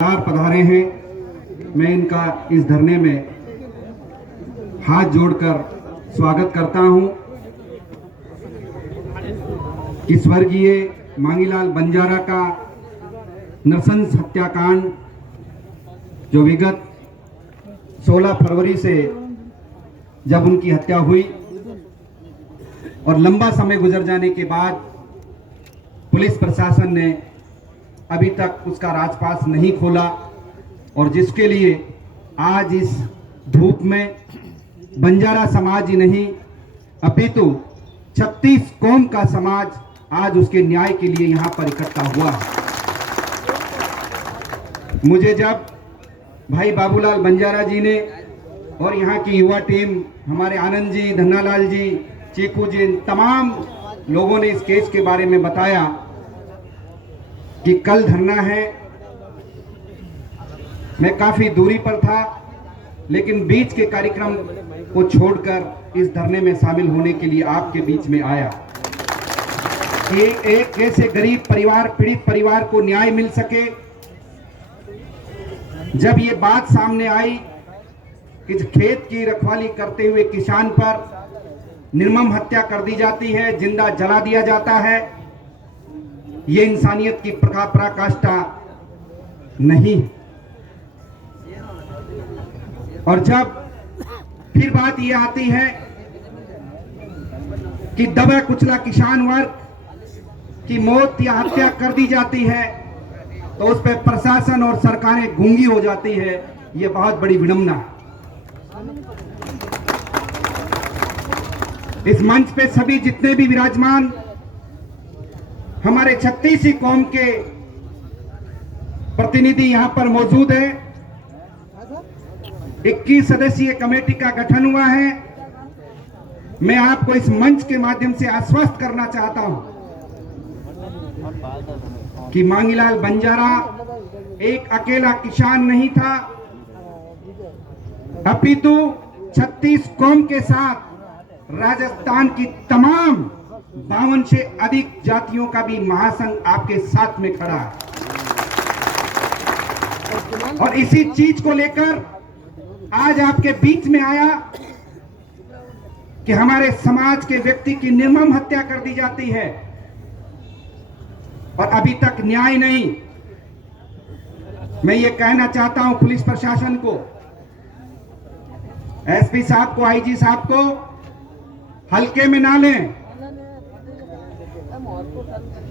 पधारे हैं। मैं इनका इस धरने में हाथ जोड़कर स्वागत करता हूं कि स्वर्गीय मांगीलाल बंजारा का नरसंस हत्याकांड जो विगत 16 फरवरी से जब उनकी हत्या हुई और लंबा समय गुजर जाने के बाद पुलिस प्रशासन ने अभी तक उसका राजपास नहीं खोला और जिसके लिए आज इस धूप में बंजारा समाज ही नहीं अपितु 36 कौम का समाज आज उसके न्याय के लिए यहां पर इकट्ठा हुआ है। मुझे जब भाई बाबूलाल बंजारा जी ने और यहाँ की युवा टीम हमारे आनंद जी, धन्नालाल जी, चीकू जी, तमाम लोगों ने इस केस के बारे में बताया कि कल धरना है, मैं काफी दूरी पर था लेकिन बीच के कार्यक्रम को छोड़कर इस धरने में शामिल होने के लिए आपके बीच में आया कि एक ऐसे गरीब परिवार, पीड़ित परिवार को न्याय मिल सके। जब ये बात सामने आई कि खेत की रखवाली करते हुए किसान पर निर्मम हत्या कर दी जाती है, जिंदा जला दिया जाता है, ये इंसानियत की पराकाष्ठा नहीं। और जब फिर बात ये आती है कि दबा कुचला किसान वर्ग की मौत या हत्या कर दी जाती है तो उस पर प्रशासन और सरकारें गूंगी हो जाती है, ये बहुत बड़ी विडंबना है। इस मंच पे सभी जितने भी विराजमान हमारे 36 कौम के प्रतिनिधि यहां पर मौजूद है। 21 सदस्यीय कमेटी का गठन हुआ है। मैं आपको इस मंच के माध्यम से आश्वस्त करना चाहता हूं कि मांगीलाल बंजारा एक अकेला किसान नहीं था, अपितु 36 कौम के साथ राजस्थान की तमाम 52 से अधिक जातियों का भी महासंघ आपके साथ में खड़ा है। और इसी चीज को लेकर आज आपके बीच में आया कि हमारे समाज के व्यक्ति की निर्मम हत्या कर दी जाती है और अभी तक न्याय नहीं। मैं ये कहना चाहता हूं पुलिस प्रशासन को, एसपी साहब को, आईजी साहब को हल्के में ना लें।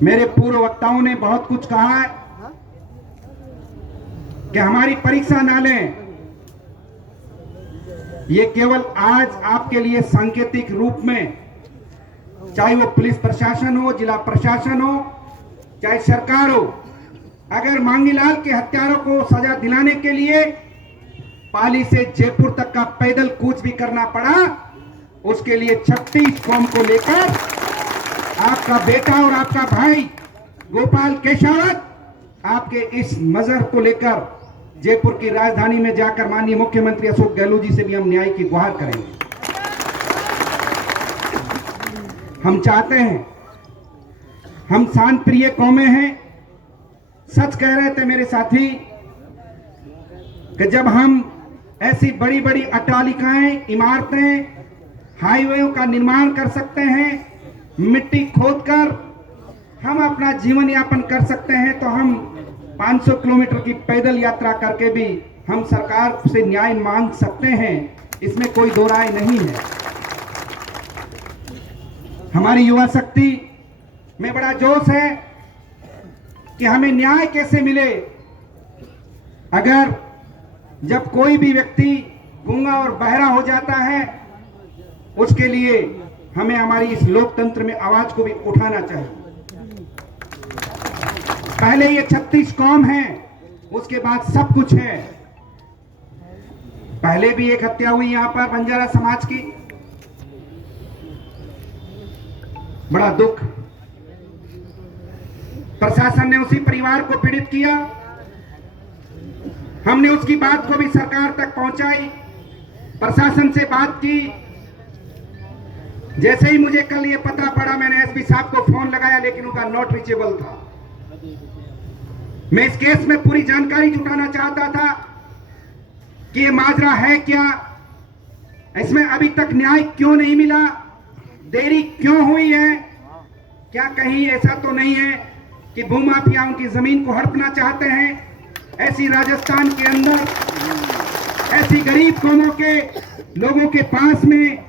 मेरे पूर्व वक्ताओं ने बहुत कुछ कहा है कि हमारी परीक्षा ना लें। ये केवल आज आपके लिए सांकेतिक रूप में, चाहे वो पुलिस प्रशासन हो, जिला प्रशासन हो, चाहे सरकार हो, अगर मांगीलाल के हत्यारों को सजा दिलाने के लिए पाली से जयपुर तक का पैदल कूच भी करना पड़ा, उसके लिए 36 कौम को लेकर आपका बेटा और आपका भाई गोपाल केशावत आपके इस मजहर को लेकर जयपुर की राजधानी में जाकर माननीय मुख्यमंत्री अशोक गहलोत जी से भी हम न्याय की गुहार करेंगे। हम चाहते हैं, हम शांत प्रिय कौमें हैं। सच कह रहे थे मेरे साथी कि जब हम ऐसी बड़ी बड़ी अट्टालिकाएं, इमारतें, हाईवेयों का निर्माण कर सकते हैं, मिट्टी खोदकर हम अपना जीवन यापन कर सकते हैं, तो हम 500 किलोमीटर की पैदल यात्रा करके भी हम सरकार से न्याय मांग सकते हैं। इसमें कोई दो राय नहीं है। हमारी युवा शक्ति में बड़ा जोश है कि हमें न्याय कैसे मिले। अगर जब कोई भी व्यक्ति गूंगा और बहरा हो जाता है, उसके लिए हमें हमारी इस लोकतंत्र में आवाज को भी उठाना चाहिए। पहले ये 36 कौम है, उसके बाद सब कुछ है। पहले भी एक हत्या हुई यहां पर बंजारा समाज की, बड़ा दुख। प्रशासन ने उसी परिवार को पीड़ित किया। हमने उसकी बात को भी सरकार तक पहुंचाई, प्रशासन से बात की। जैसे ही मुझे कल ये पता पड़ा, मैंने एसपी साहब को फोन लगाया लेकिन उनका नॉट रीचेबल था। मैं इस केस में पूरी जानकारी जुटाना चाहता था कि ये माजरा है क्या, इसमें अभी तक न्याय क्यों नहीं मिला, देरी क्यों हुई है। क्या कहीं ऐसा तो नहीं है कि भूमाफिया उनकी जमीन को हड़पना चाहते हैं। ऐसी राजस्थान के अंदर ऐसी गरीब कौमों के लोगों के पास में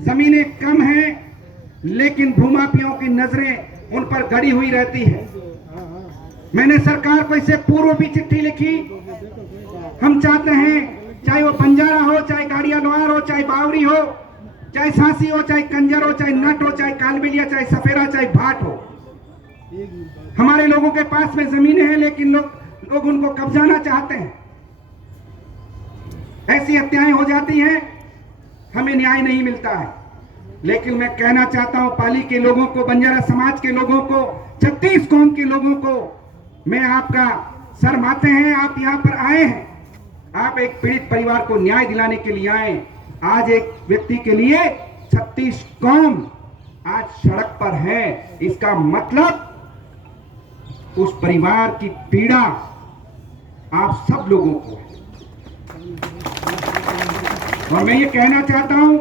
जमीनें कम हैं, लेकिन भूमाफियाओं की नजरें उन पर गड़ी हुई रहती है। मैंने सरकार को इससे पूर्व भी चिट्ठी लिखी। हम चाहते हैं चाहे वो बंजारा हो, चाहे गाड़िया लोहार हो, चाहे बावरी हो, चाहे सांसी हो, चाहे कंजर हो, चाहे नट हो, चाहे कालबेलिया, चाहे सफेरा, चाहे भाट हो, हमारे लोगों के पास में जमीनें हैं, लेकिन लोग उनको कब्जाना चाहते हैं। ऐसी हत्याएं हो जाती हैं, हमें न्याय नहीं मिलता है। लेकिन मैं कहना चाहता हूं पाली के लोगों को, बंजारा समाज के लोगों को, 36 कौम के लोगों को, मैं आपका सर माथे हैं। आप यहां पर आए हैं, आप एक पीड़ित परिवार को न्याय दिलाने के लिए आए। आज एक व्यक्ति के लिए 36 कौम आज सड़क पर है। इसका मतलब उस परिवार की पीड़ा आप सब लोगों को है। और मैं ये कहना चाहता हूं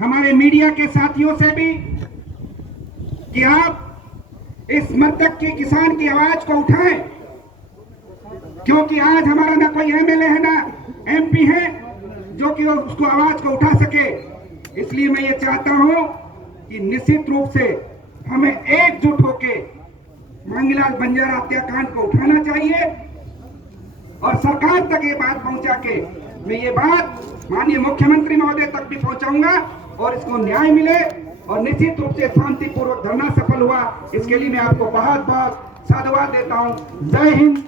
हमारे मीडिया के साथियों से भी कि आप इस मृतक के किसान की आवाज को उठाएं, क्योंकि आज हमारा ना कोई एमएलए है ना एमपी है जो कि उसको आवाज को उठा सके। इसलिए मैं ये चाहता हूं कि निश्चित रूप से हमें एकजुट होकर मांगीलाल बंजारा हत्याकांड को उठाना चाहिए और सरकार तक ये बात पहुंचा के मैं ये बात माननीय मुख्यमंत्री महोदय तक भी पहुंचाऊंगा और इसको न्याय मिले और निश्चित रूप से शांतिपूर्वक धरना सफल हुआ। इसके लिए मैं आपको बहुत बहुत साधुवाद देता हूं। जय हिंद।